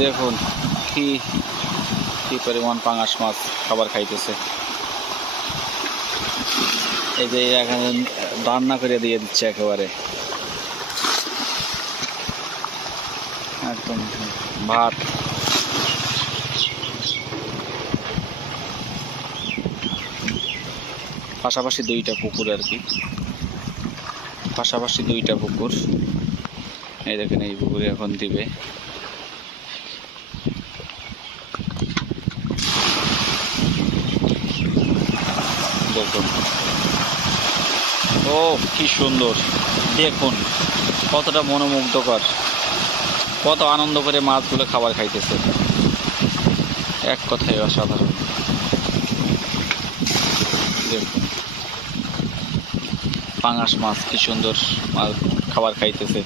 দেখুন কি কি পরিমাণ পাঙাশ মাছ খাবার খাইতেছে। এই যে এখানে রান্না করে দিয়ে দিচ্ছে একেবারে একদম ভাত। পাশাপাশি দুইটা পুকুর আর কি, পাশাপাশি দুইটা পুকুর। এই দেখেন এই পুকুরে এখন দিবে। দেখুন ও কি সুন্দর, দেখুন কতটা মনোমুগ্ধকর, কত আনন্দ করে মাছগুলো খাবার খাইতেছে, এক কথায় অসাধারণ। দেখুন পাঙাশ মাছ কি সুন্দর মাছ খাবার খাইতেছে।